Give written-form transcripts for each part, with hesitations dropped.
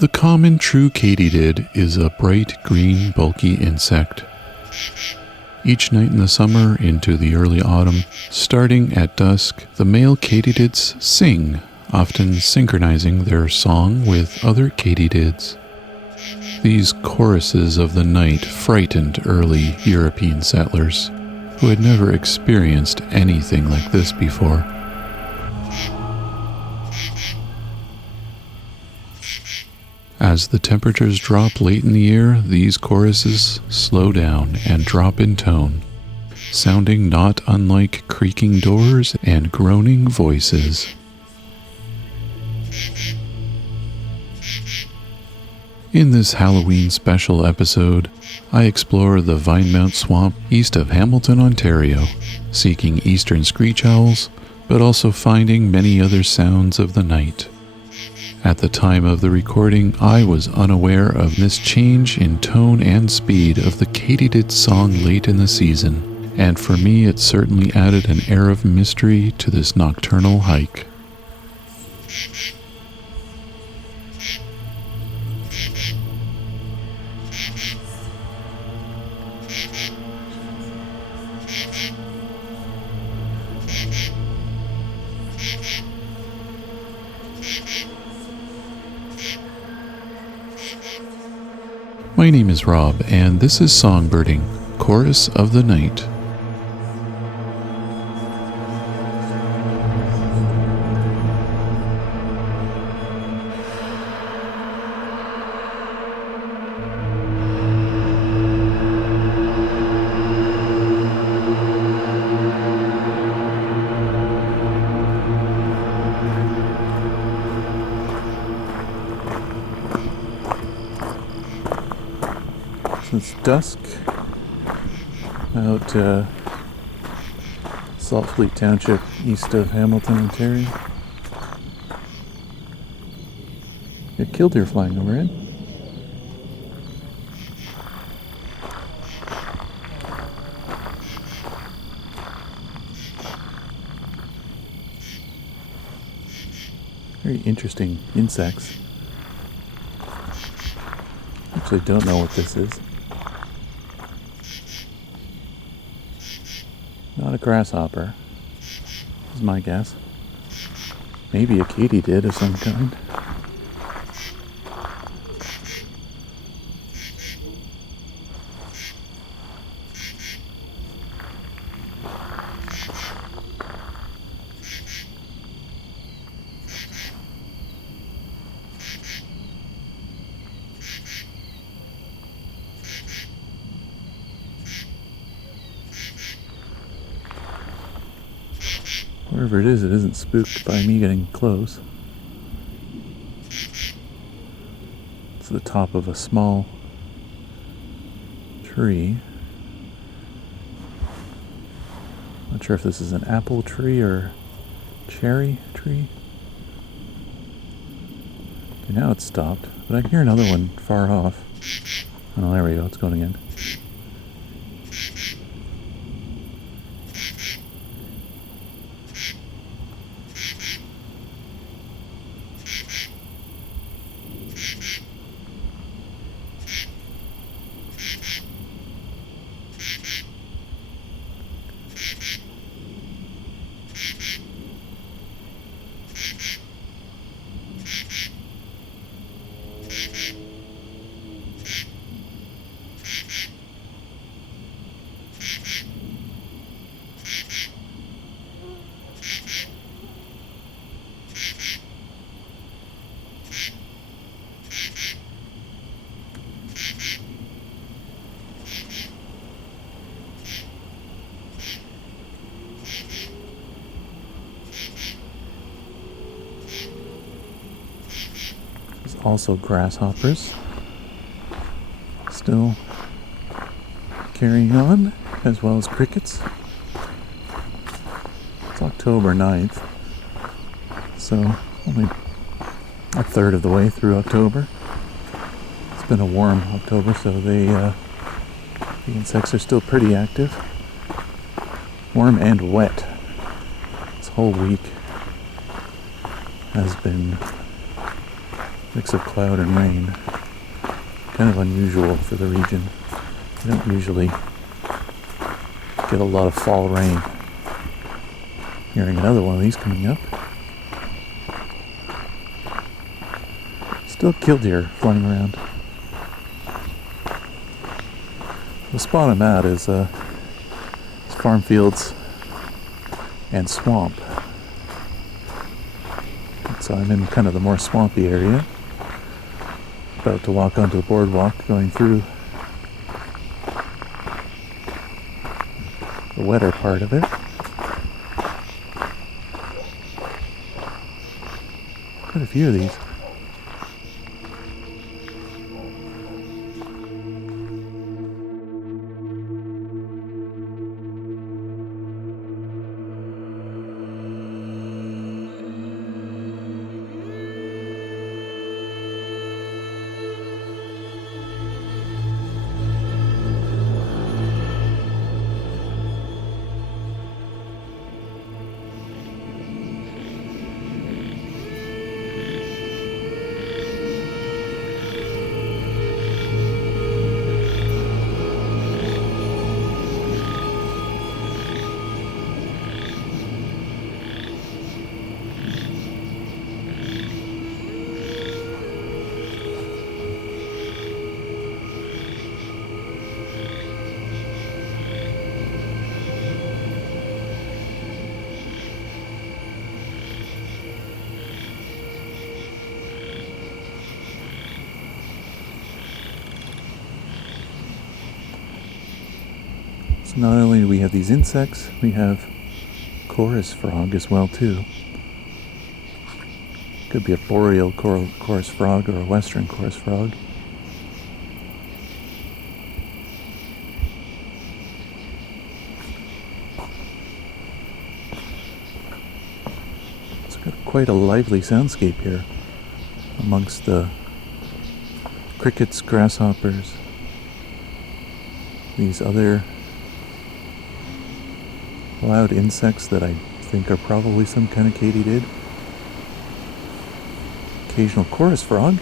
The common true katydid is a bright green bulky insect. Each night in the summer into the early autumn, starting at dusk, the male katydids sing, often synchronizing their song with other katydids. These choruses of the night frightened early European settlers, who had never experienced anything like this before. As the temperatures drop late in the year, these choruses slow down and drop in tone, sounding not unlike creaking doors and groaning voices. In this Hallowe'en Special episode, I explore the Vinemount Swamp east of Hamilton, Ontario, seeking Eastern Screech-Owls, but also finding many other sounds of the night. At the time of the recording, I was unaware of this change in tone and speed of the katydid song late in the season, and for me it certainly added an air of mystery to this nocturnal hike. My name is Rob, and this is Songbirding, Chorus of the Night. It's dusk out Saltfleet Township east of Hamilton, Ontario. Got killdeer flying overhead. Very interesting insects. Actually don't know what this is. Not a grasshopper, is my guess. Maybe a katydid of some kind. Wherever it isn't spooked by me getting close. It's the top of a small tree. Not sure if this is an apple tree or cherry tree. Okay, now it's stopped, but I can hear another one far off. Oh, there we go, it's going again. Also grasshoppers still carrying on, as well as crickets. It's October 9th, so only a third of the way through October. It's been a warm October, so the insects are still pretty active. Warm and wet. This whole week has been Mix of cloud and rain. Kind of unusual for the region. You don't usually get a lot of fall rain. Hearing another one of these coming up. Still killdeer flying around. The spot I'm at is farm fields and swamp. So I'm in kind of the more swampy area. About to walk onto the boardwalk going through the wetter part of it. Quite a few of these. So not only do we have these insects, we have chorus frog as well too. Could be a boreal chorus frog or a western chorus frog. It's got quite a lively soundscape here amongst the crickets, grasshoppers, these other loud insects that I think are probably some kind of katydid. Occasional chorus frog.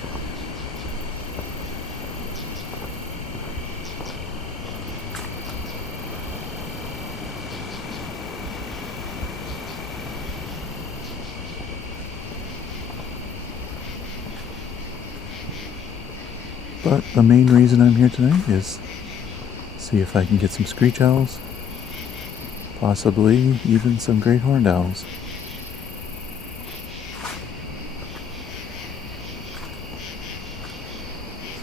But the main reason I'm here tonight is see if I can get some screech owls. Possibly even some great horned owls.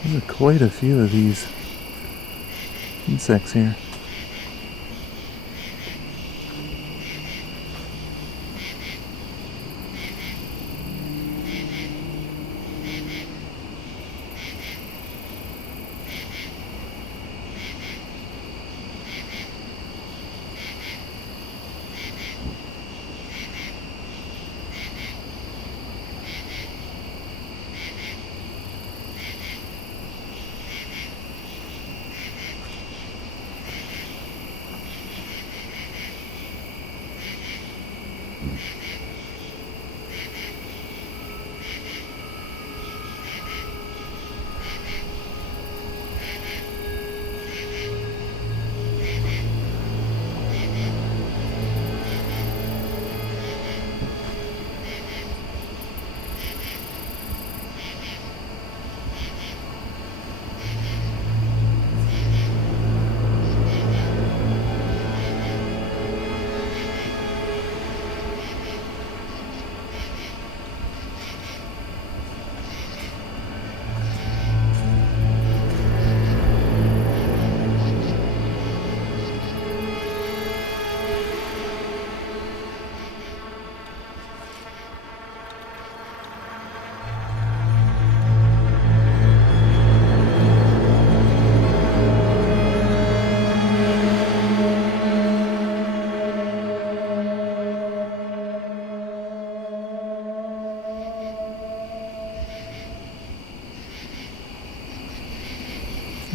There are quite a few of these insects here.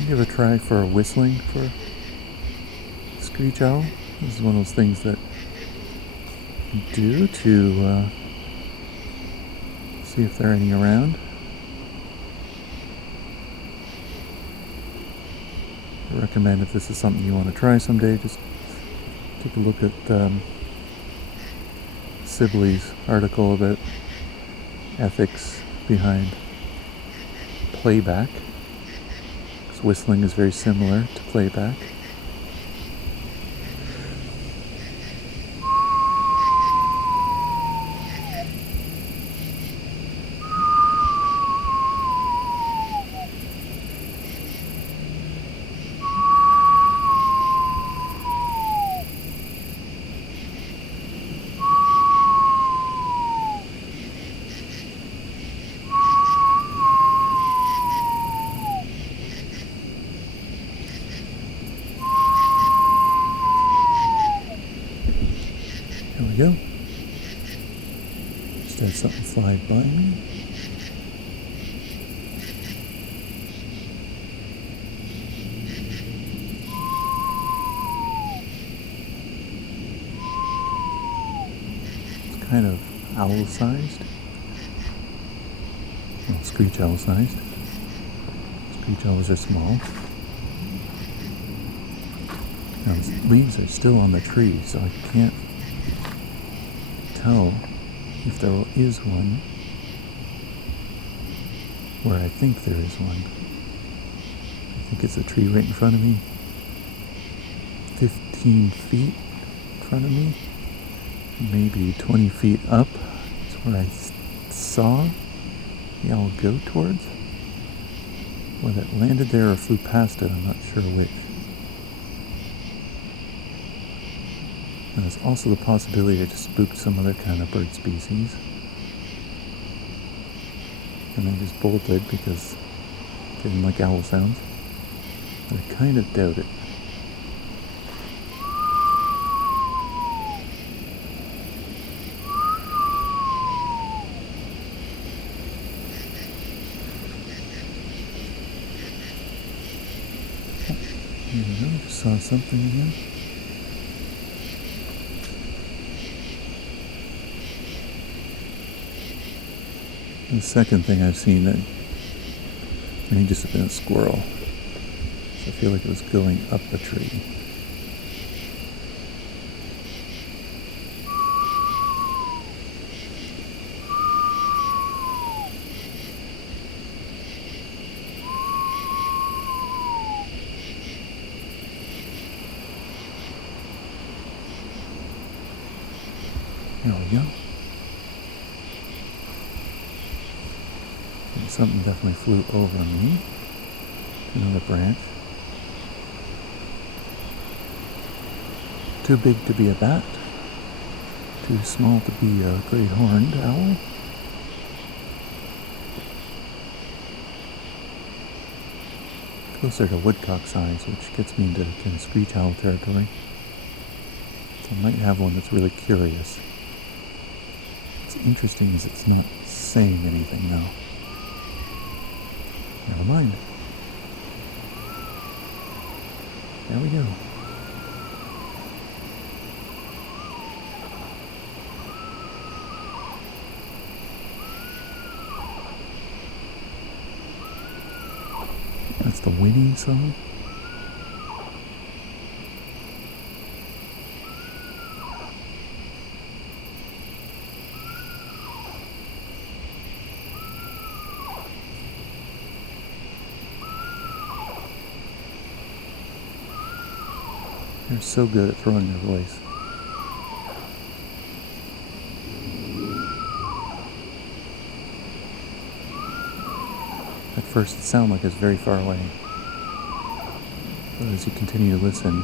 Give a try for whistling for screech owl. This is one of those things that you do to see if there are any around. I recommend if this is something you want to try someday, just take a look at Sibley's article about ethics behind playback, because whistling is very similar to playback. There we go. Just had something fly by me. It's kind of owl-sized. Well, screech-owl-sized. Screech-owls are small. Now, the leaves are still on the tree, so I can't tell if there is one where I think there is one. I think it's a tree right in front of me, 15 feet in front of me, maybe 20 feet up. It's where I saw the owl go towards. Whether it landed there or flew past it, I'm not sure which. And there's also the possibility I just spooked some other kind of bird species. And I just bolted because I didn't like owl sounds. But I kind of doubt it. Here we go, just saw something again. The second thing I've seen that may just have been a squirrel. So I feel like it was going up a tree. There we go. And something definitely flew over me. Another branch. Too big to be a bat. Too small to be a great horned owl. Closer to woodcock size, which gets me into kind of screech owl territory. So I might have one that's really curious. What's interesting is it's not saying anything now. Never mind. There we go. That's the whinnying song. They're so good at throwing their voice. At first it sounded like it was very far away. But as you continue to listen,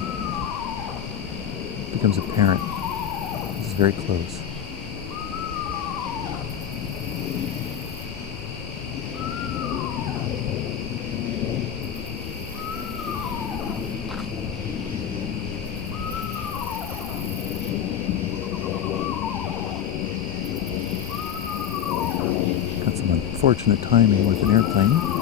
it becomes apparent this is very close. Got some unfortunate timing with an airplane.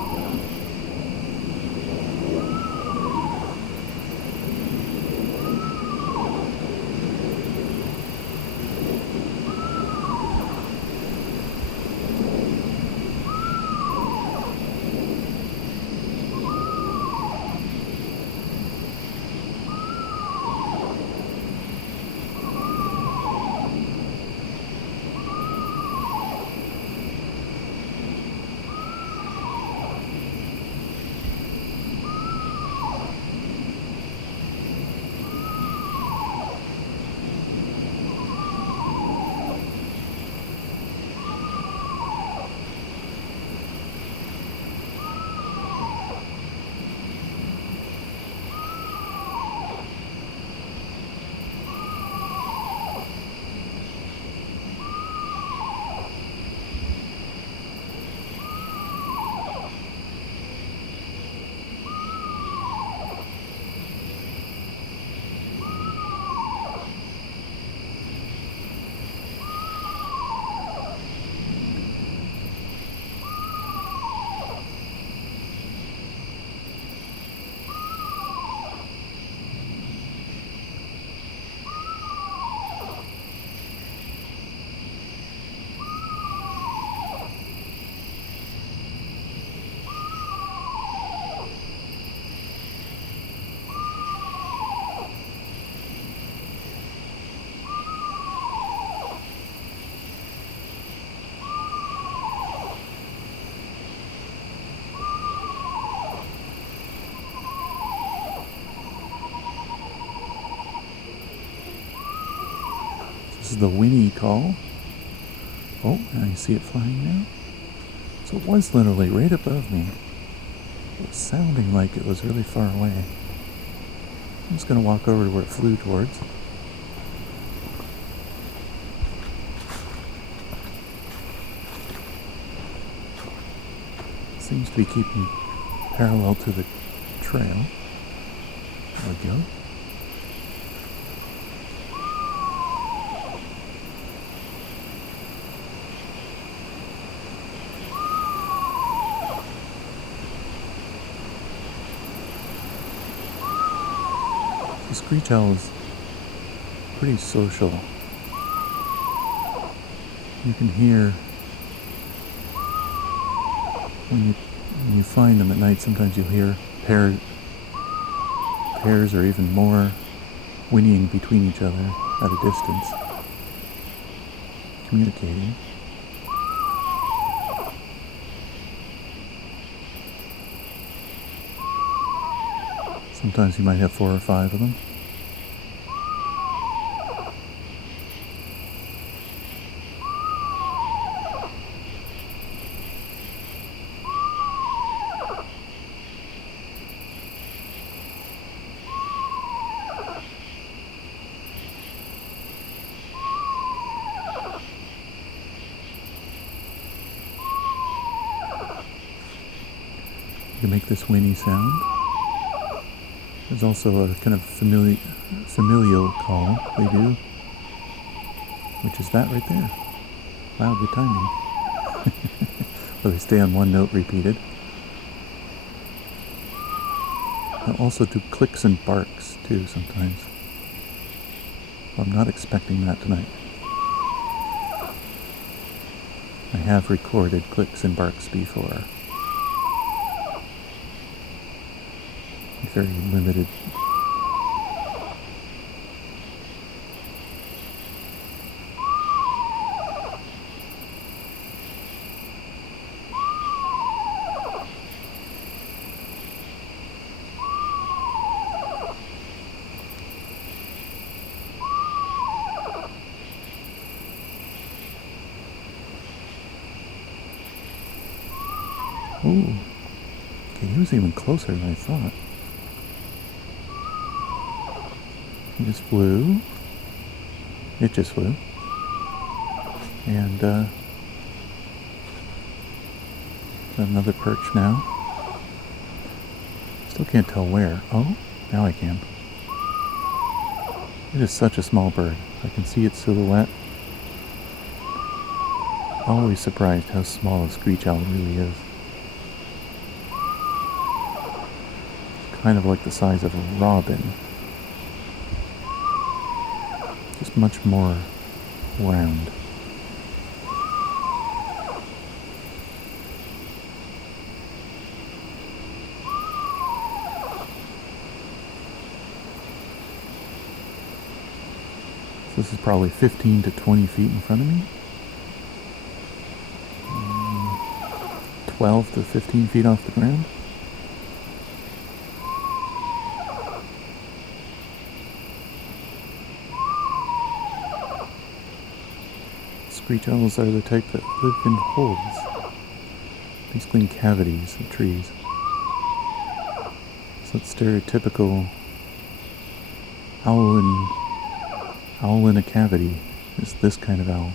is the whinny call. Oh, now you see it flying now. So it was literally right above me. It was sounding like it was really far away. I'm just going to walk over to where it flew towards. Seems to be keeping parallel to the trail. There we go. The screech owl is pretty social. You can hear when you find them at night. Sometimes you'll hear pairs or even more whinnying between each other at a distance, communicating. Sometimes you might have 4 or 5 of them. You can make this whinny sound. There's also a kind of familial call they do, which is that right there. Wow, good timing. Where they stay on one note repeated. They'll also do clicks and barks too sometimes. I'm not expecting that tonight. I have recorded clicks and barks before. Very limited. Ooh. Okay, he was even closer than I thought. He just flew. It just flew. And another perch now. Still can't tell where. Oh, now I can. It is such a small bird. I can see its silhouette. Always surprised how small a screech owl really is. It's kind of like the size of a robin. Just much more round. So this is probably 15 to 20 feet in front of me. 12 to 15 feet off the ground. Screech owls are the type that live in holes, basically in cavities of trees. So it's stereotypical owl in a cavity is this kind of owl.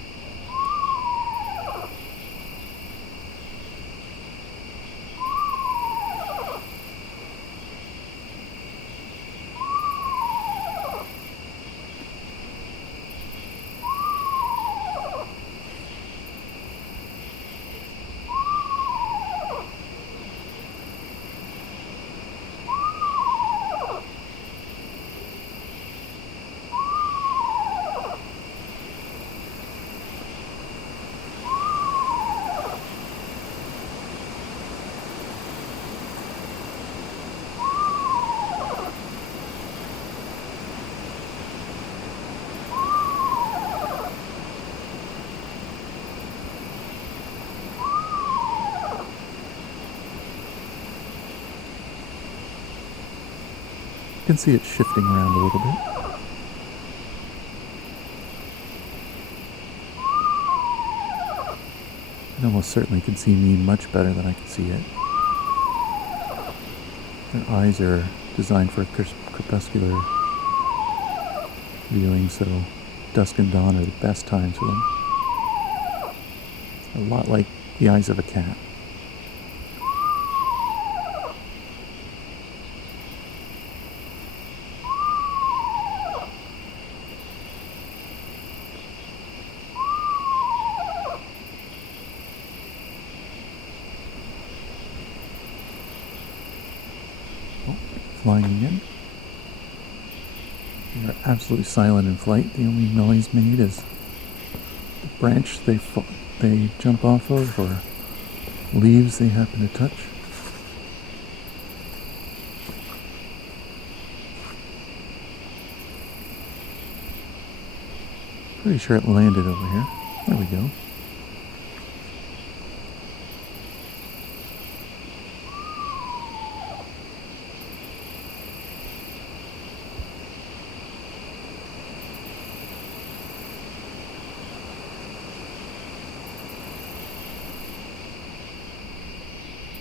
You can see it shifting around a little bit. It almost certainly can see me much better than I can see it. Their eyes are designed for crepuscular viewing, so dusk and dawn are the best times for them. A lot like the eyes of a cat. Flying again. They are absolutely silent in flight. The only noise made is the branch they jump off of, or leaves they happen to touch. Pretty sure it landed over here. There we go.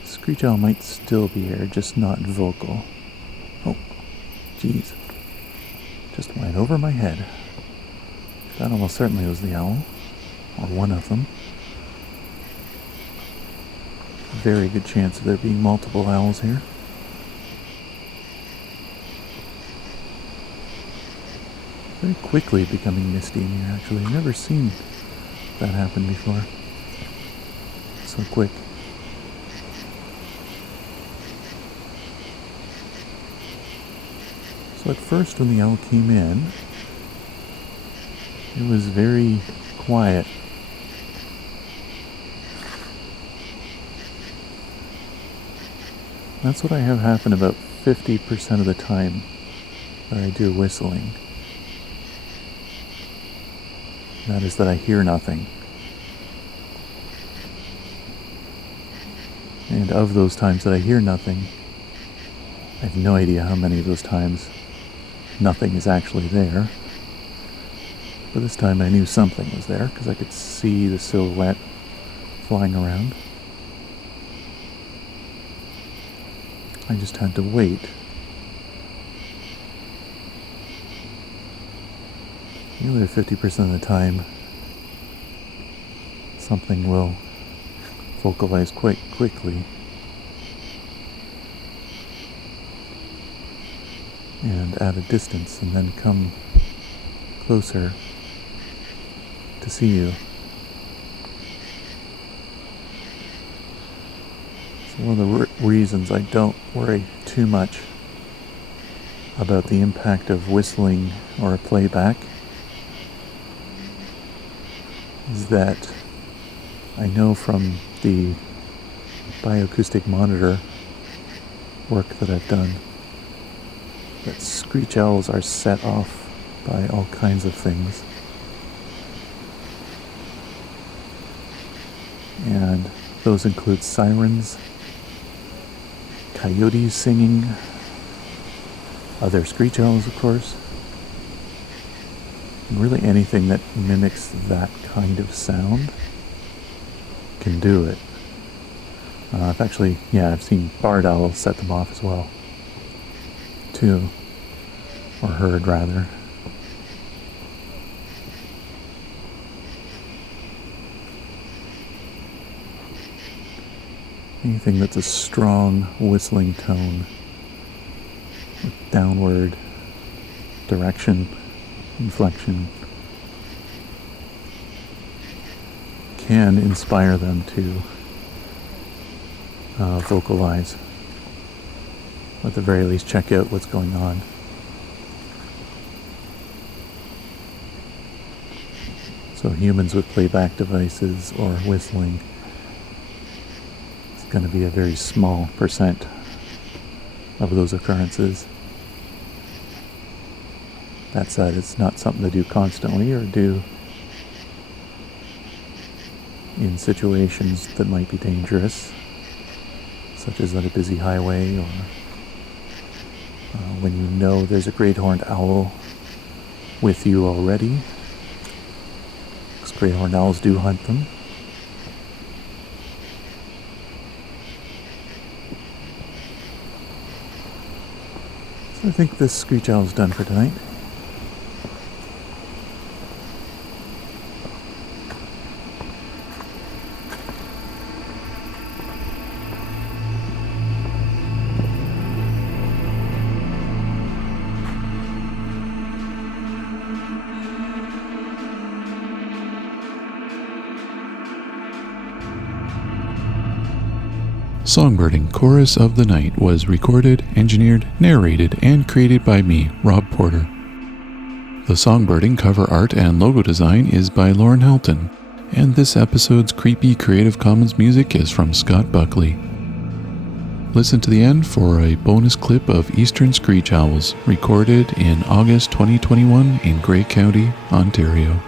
Screech owl might still be here, just not vocal. Oh, jeez. Just went over my head. That almost certainly was the owl, or one of them. Very good chance of there being multiple owls here. Very quickly becoming misty in here, actually. I've never seen that happen before. So quick. So at first, when the owl came in, it was very quiet. That's what I have happen about 50% of the time that I do whistling. That is that I hear nothing. And of those times that I hear nothing, I have no idea how many of those times nothing is actually there. But this time I knew something was there because I could see the silhouette flying around. I just had to wait. The other 50% of the time, something will vocalize quite quickly. And at a distance, and then come closer to see you. So one of the reasons I don't worry too much about the impact of whistling or a playback is that I know from the bioacoustic monitor work that I've done that screech owls are set off by all kinds of things. And those include sirens, coyotes singing, other screech owls, of course, and really anything that mimics that kind of sound can do it. I've seen barred owls set them off as well, too, or heard rather. Anything that's a strong whistling tone with downward direction, inflection, can inspire them to vocalize, or at the very least check out what's going on. So humans with playback devices or whistling, it's going to be a very small percent of those occurrences. That said, it's not something to do constantly or do in situations that might be dangerous, such as on a busy highway, or when you know there's a great horned owl with you already, because great horned owls do hunt them. I think this screech owl's done for tonight. Songbirding Chorus of the Night was recorded, engineered, narrated, and created by me, Rob Porter. The Songbirding cover art and logo design is by Lauren Helton, and this episode's creepy Creative Commons music is from Scott Buckley. Listen to the end for a bonus clip of Eastern Screech-Owls, recorded in August 2021 in Grey County, Ontario.